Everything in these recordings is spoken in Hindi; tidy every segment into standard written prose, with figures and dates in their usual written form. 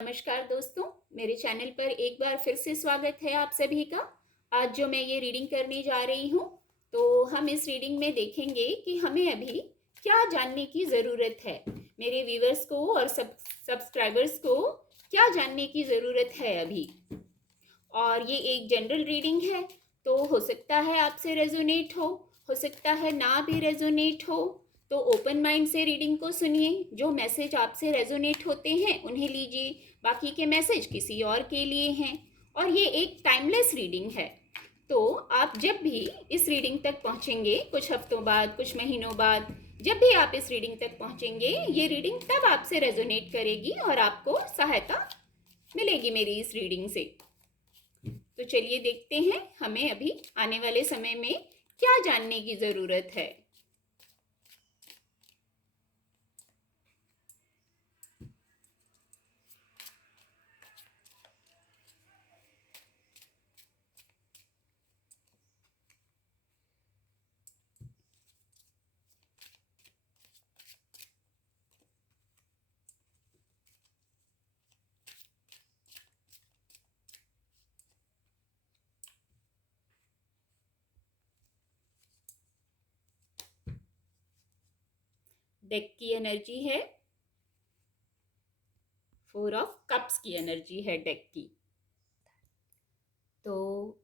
नमस्कार दोस्तों, मेरे चैनल पर एक बार फिर से स्वागत है आप सभी का। आज जो मैं ये रीडिंग करने जा रही हूँ, तो हम इस रीडिंग में देखेंगे कि हमें अभी क्या जानने की ज़रूरत है। मेरे व्यूवर्स को और सब्सक्राइबर्स को क्या जानने की ज़रूरत है अभी। और ये एक जनरल रीडिंग है, तो हो सकता है आपसे रेजोनेट हो सकता है ना भी रेजोनेट हो। तो ओपन माइंड से रीडिंग को सुनिए। जो मैसेज आपसे रेजोनेट होते हैं उन्हें लीजिए, बाकी के मैसेज किसी और के लिए हैं। और ये एक टाइमलेस रीडिंग है, तो आप जब भी इस रीडिंग तक पहुंचेंगे, कुछ हफ्तों बाद, कुछ महीनों बाद, जब भी आप इस रीडिंग तक पहुंचेंगे, ये रीडिंग तब आपसे रेजोनेट करेगी और आपको सहायता मिलेगी मेरी इस रीडिंग से। तो चलिए देखते हैं हमें अभी आने वाले समय में क्या जानने की ज़रूरत है। डेक की एनर्जी है, 4 ऑफ कप्स की एनर्जी है डेक की। तो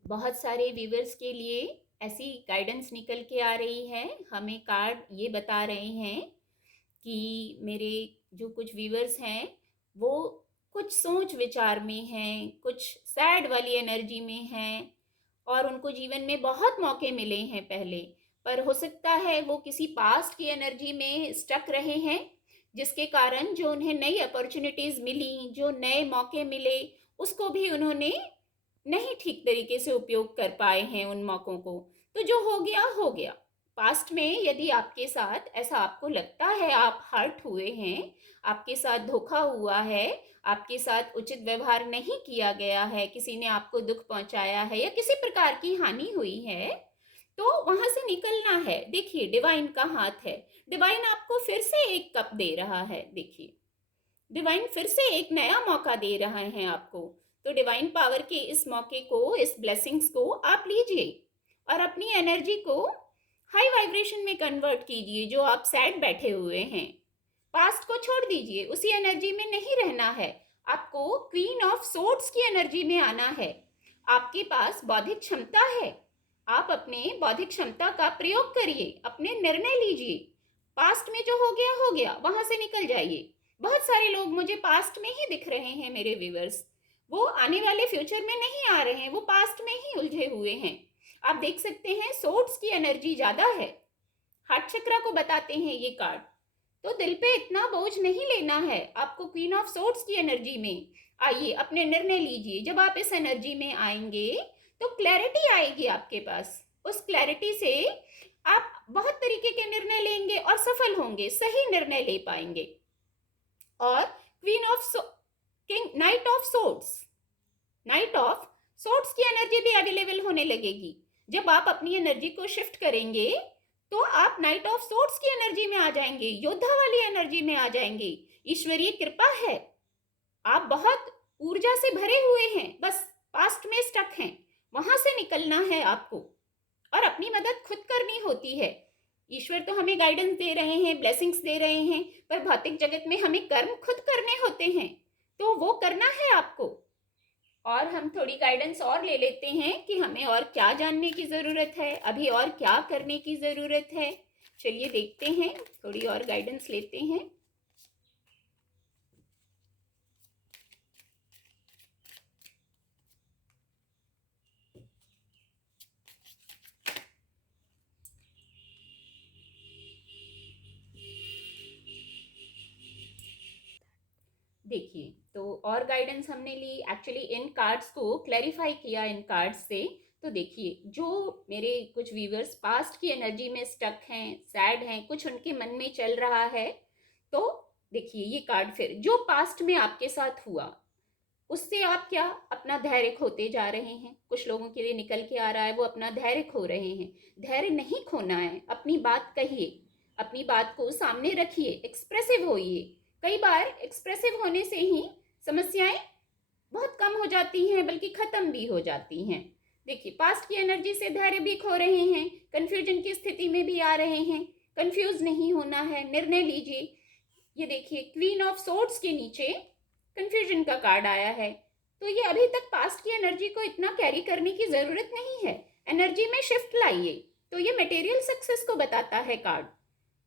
बहुत सारे व्यूवर्स के लिए ऐसी गाइडेंस निकल के आ रही है। हमें कार्ड ये बता रहे हैं कि मेरे जो कुछ व्यूवर्स हैं वो कुछ सोच विचार में हैं, कुछ सैड वाली एनर्जी में हैं, और उनको जीवन में बहुत मौके मिले हैं पहले, पर हो सकता है वो किसी पास्ट की एनर्जी में स्टक रहे हैं, जिसके कारण जो उन्हें नई अपॉर्चुनिटीज़ मिली, जो नए मौके मिले, उसको भी उन्होंने नहीं ठीक तरीके से उपयोग कर पाए हैं उन मौक़ों को। तो जो हो गया हो गया। पास्ट में यदि आपके साथ ऐसा आपको लगता है, आप हर्ट हुए हैं, आपके साथ धोखा हुआ है, आपके साथ उचित व्यवहार नहीं किया गया है, किसी ने आपको दुख पहुंचाया है या किसी प्रकार की हानि हुई है, तो वहां से निकलना है। देखिए डिवाइन का हाथ है, डिवाइन आपको फिर से एक कप दे रहा है। देखिए डिवाइन फिर से एक नया मौका दे रहा है आपको। तो डिवाइन पावर के इस मौके को, इस ब्लेसिंग्स को आप लीजिए और अपनी एनर्जी को हाई वाइब्रेशन में कन्वर्ट कीजिए। जो आप सैड बैठे हुए हैं, पास्ट को छोड़ दीजिए, उसी एनर्जी में नहीं रहना है। आपको क्वीन ऑफ सोर्ड्स की एनर्जी में आना है। आपके पास बौद्धिक क्षमता है, आप अपने बौद्धिक क्षमता का प्रयोग करिए, अपने निर्णय लीजिए। पास्ट में जो हो गया, वहां से निकल जाइए। बहुत सारे लोग मुझे पास्ट में ही दिख रहे हैं मेरे व्यूवर्स, वो आने वाले फ्यूचर में नहीं आ रहे हैं, वो पास्ट में ही उलझे हुए हैं। आप देख सकते हैं सोर्ड्स की एनर्जी ज्यादा है, हार्ट चक्रा को बताते हैं ये कार्ड। तो दिल पे इतना बोझ नहीं लेना है आपको। क्वीन ऑफ सोर्ड्स की एनर्जी में आइए, अपने निर्णय लीजिए। जब आप इस एनर्जी में आएंगे तो क्लैरिटी आएगी आपके पास। उस क्लैरिटी से आप बहुत तरीके के निर्णय लेंगे और सफल होंगे, सही निर्णय ले पाएंगे। और queen of king night of swords, night of swords की एनर्जी भी अवेलेबल होने लगेगी। जब आप अपनी एनर्जी को शिफ्ट करेंगे तो आप नाइट ऑफ सोर्ड्स की एनर्जी में आ जाएंगे, योद्धा वाली एनर्जी में आ जाएंगे। ईश्वरीय कृपा है, आप बहुत ऊर्जा से भरे हुए हैं, बस पास्ट में स्टक हैं, वहां से निकलना है आपको और अपनी मदद खुद करनी होती है। ईश्वर तो हमें गाइडेंस दे रहे हैं, ब्लेसिंग्स दे रहे हैं, पर भौतिक जगत में हमें कर्म खुद करने होते हैं, तो वो करना है आपको। और हम थोड़ी गाइडेंस और ले लेते हैं कि हमें और क्या जानने की ज़रूरत है, अभी और क्या करने की ज़रूरत है। चलिए देखते हैं, थोड़ी और गाइडेंस लेते हैं। देखिए, तो और गाइडेंस हमने ली, एक्चुअली इन कार्ड्स को क्लैरिफाई किया इन कार्ड्स से। तो देखिए, जो मेरे कुछ व्यूवर्स पास्ट की एनर्जी में स्टक हैं, सैड हैं, कुछ उनके मन में चल रहा है, तो देखिए ये कार्ड फिर, जो पास्ट में आपके साथ हुआ उससे आप क्या अपना धैर्य खोते जा रहे हैं। कुछ लोगों के लिए निकल के आ रहा है वो अपना धैर्य खो रहे हैं। धैर्य नहीं खोना है, अपनी बात कहिए, अपनी बात को सामने रखिए, एक्सप्रेसिव होइए। कई बार एक्सप्रेसिव होने से ही समस्याएं बहुत कम हो जाती हैं, बल्कि खत्म भी हो जाती हैं। देखिए, पास्ट की एनर्जी से धैर्य भी खो रहे हैं, कंफ्यूजन की स्थिति में भी आ रहे हैं। कंफ्यूज नहीं होना है, निर्णय लीजिए। ये देखिए, क्वीन ऑफ सोर्ड्स के नीचे कंफ्यूजन का कार्ड आया है, तो ये अभी तक पास्ट की एनर्जी को इतना कैरी करने की जरूरत नहीं है। एनर्जी में शिफ्ट लाइए। तो ये मटेरियल सक्सेस को बताता है कार्ड।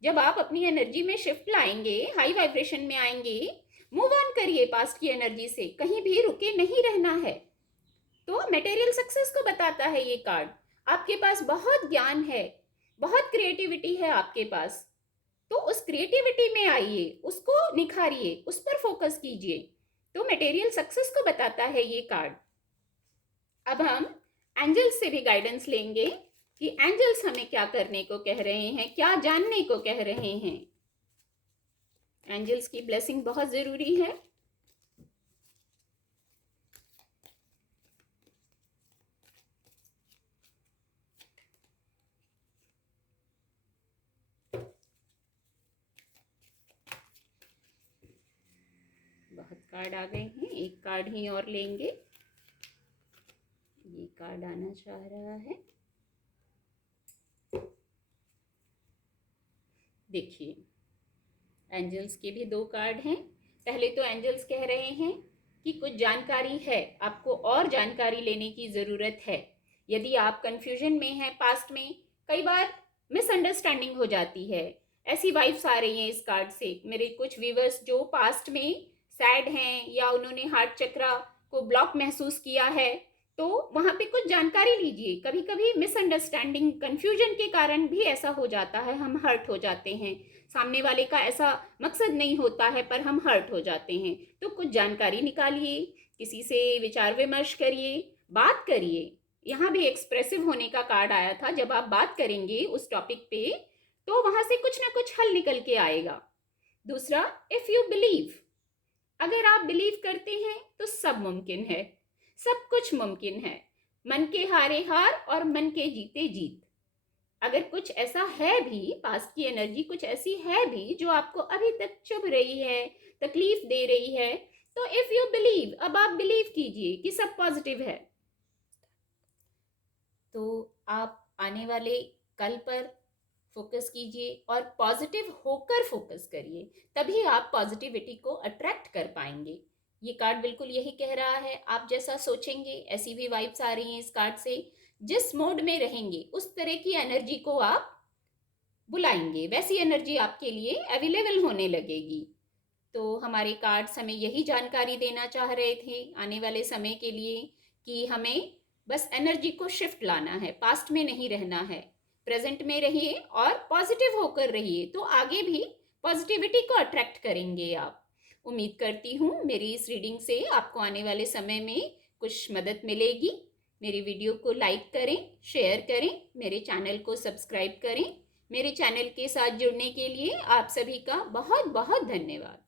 जब आप अपनी एनर्जी में शिफ्ट लाएंगे, हाई वाइब्रेशन में आएंगे, मूव ऑन करिए पास्ट की एनर्जी से, कहीं भी रुके नहीं रहना है। तो मटेरियल सक्सेस को बताता है ये कार्ड। आपके पास बहुत ज्ञान है, बहुत क्रिएटिविटी है आपके पास, तो उस क्रिएटिविटी में आइए, उसको निखारिए, उस पर फोकस कीजिए। तो मटेरियल सक्सेस को बताता है ये कार्ड। अब हम एंजल्स से भी गाइडेंस लेंगे कि एंजल्स हमें क्या करने को कह रहे हैं, क्या जानने को कह रहे हैं। एंजल्स की ब्लेसिंग बहुत जरूरी है। बहुत कार्ड आ गए हैं, एक कार्ड ही और लेंगे। ये कार्ड आना चाह रहा है। देखिए, एंजल्स के भी दो कार्ड हैं। पहले तो एंजल्स कह रहे हैं कि कुछ जानकारी है, आपको और जानकारी लेने की ज़रूरत है। यदि आप कंफ्यूजन में हैं, पास्ट में कई बार मिसअंडरस्टैंडिंग हो जाती है। ऐसी वाइब्स आ रही हैं इस कार्ड से। मेरे कुछ व्यूवर्स जो पास्ट में सैड हैं या उन्होंने हार्ट चक्रा को ब्लॉक महसूस किया है, तो वहाँ पे कुछ जानकारी लीजिए। कभी कभी मिसअंडरस्टैंडिंग, कंफ्यूजन के कारण भी ऐसा हो जाता है, हम हर्ट हो जाते हैं। सामने वाले का ऐसा मकसद नहीं होता है, पर हम हर्ट हो जाते हैं। तो कुछ जानकारी निकालिए, किसी से विचार विमर्श करिए, बात करिए। यहाँ भी एक्सप्रेसिव होने का कार्ड आया था। जब आप बात करेंगे उस टॉपिक पे, तो वहां से कुछ ना कुछ हल निकल के आएगा। दूसरा, इफ यू बिलीव, अगर आप बिलीव करते हैं तो सब मुमकिन है, सब कुछ मुमकिन है। मन के हारे हार और मन के जीते जीत। अगर कुछ ऐसा है भी, पास्ट की एनर्जी कुछ ऐसी है भी जो आपको अभी तक चुभ रही है, तकलीफ दे रही है, तो इफ यू बिलीव, अब आप बिलीव कीजिए कि सब पॉजिटिव है। तो आप आने वाले कल पर फोकस कीजिए और पॉजिटिव होकर फोकस करिए, तभी आप पॉजिटिविटी को अट्रैक्ट कर पाएंगे। ये कार्ड बिल्कुल यही कह रहा है। आप जैसा सोचेंगे, ऐसी भी वाइब्स आ रही हैं इस कार्ड से। जिस मोड में रहेंगे उस तरह की एनर्जी को आप बुलाएंगे, वैसी एनर्जी आपके लिए अवेलेबल होने लगेगी। तो हमारे कार्ड्स हमें यही जानकारी देना चाह रहे थे आने वाले समय के लिए कि हमें बस एनर्जी को शिफ्ट लाना है, पास्ट में नहीं रहना है। प्रेजेंट में रहिए और पॉजिटिव होकर रहिए, तो आगे भी पॉजिटिविटी को अट्रैक्ट करेंगे आप। उम्मीद करती हूँ मेरी इस रीडिंग से आपको आने वाले समय में कुछ मदद मिलेगी। मेरी वीडियो को लाइक करें, शेयर करें, मेरे चैनल को सब्सक्राइब करें। मेरे चैनल के साथ जुड़ने के लिए आप सभी का बहुत बहुत धन्यवाद।